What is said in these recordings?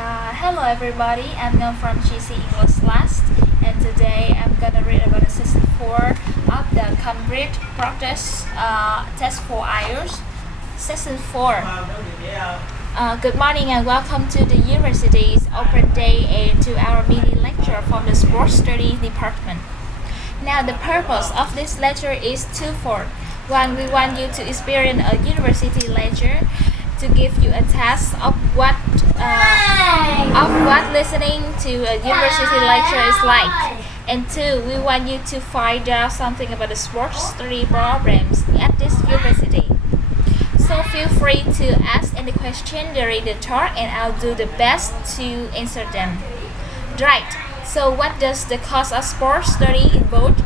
Hello everybody, I'm Ngân from GC English Last, and today I'm gonna read about the season 4 of the Cambridge Practice Test for IELTS. Season 4. Good morning and welcome to the university's open day and to our mini lecture from the Sports Studies Department. Now the purpose of this lecture is twofold. One, we want you to experience a university lecture to give you a taste of what listening to a university lecture is like. And two, we want you to find out something about the sports study programs at this university. So feel free to ask any question during the talk and I'll do the best to answer them. Right, so what does the course of sports study involve?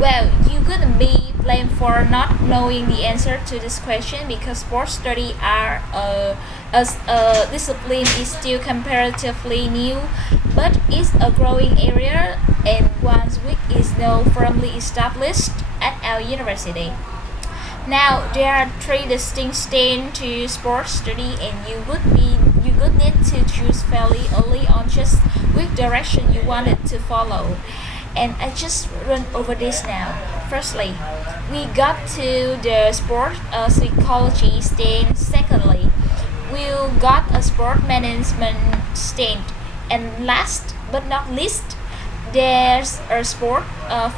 Well, you couldn't be blamed for not knowing the answer to this question because sports study as a discipline is still comparatively new, but it's a growing area and one which is now firmly established at our university. Now there are three distinct stages to sports study, and you would need to choose fairly early on just which direction you wanted to follow. And I just run over this now. Firstly, we got to the sport psychology stage. Secondly, we got a sport management stage. And last but not least, there's a sport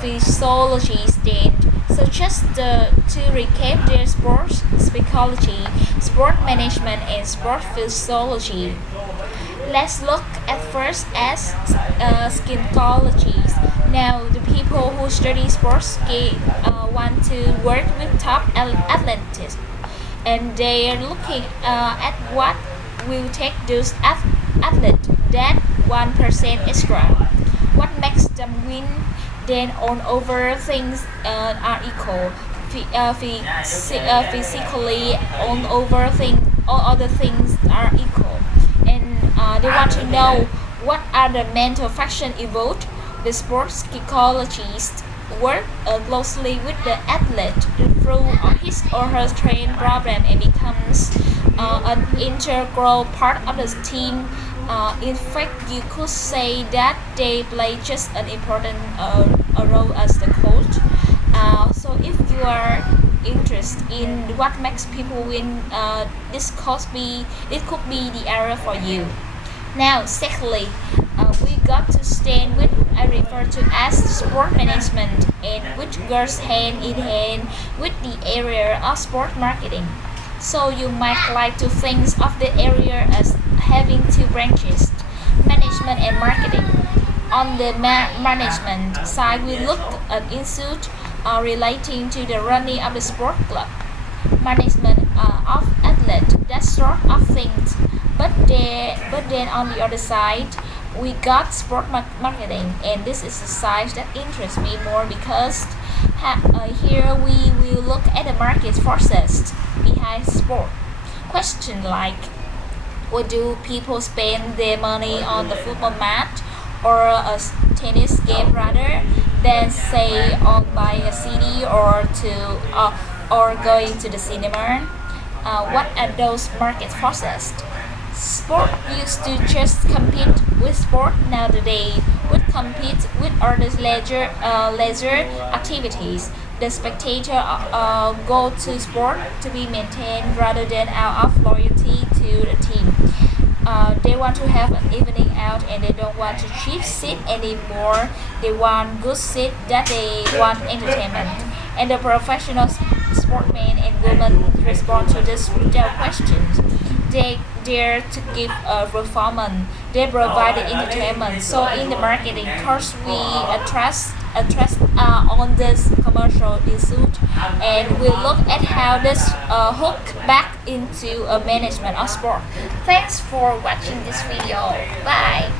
physiology stage. So just to recap, there's sports psychology, sport management, and sport physiology. Let's look at first as psychologists. Now, the people who study sports want to work with top athletes, and they are looking at what will take those athletes that 1% extra. What makes them win? Then on over things are equal. Physically, on over things, all other things are equal, and they want to know what are the mental factors involved. The sports psychologists work closely with the athlete through his or her training program and becomes an integral part of the team. In fact, you could say that they play just an important role as the coach. So if you are interested in what makes people win, it could be the area for you. Now, secondly, we got to stand with I refer to as sport management, and which goes hand in hand with the area of sport marketing. So you might like to think of the area as having two branches, management and marketing. On the management side, we look at issues relating to the running of the sport club, management of athletes, that sort of things. But then on the other side, we got sport marketing, and this is the side that interests me more because here we will look at the market forces behind sport. Question like, what do people spend their money on the football match or a tennis game rather than say on buying a CD or going to the cinema? What are those market forces? Sport used to just compete with sport. Nowadays, would compete with other leisure activities. The spectator go to sport to be maintained rather than out of loyalty to the team. They want to have an evening out and they don't want to cheap seat anymore. They want good seat that they want entertainment. And the professional sportmen and women respond to this without questions. They dare to give a performance. They provide the entertainment. So in the marketing course, we address on this commercial issue, and we look at how this hook back into a management of sport. Thanks for watching this video. Bye.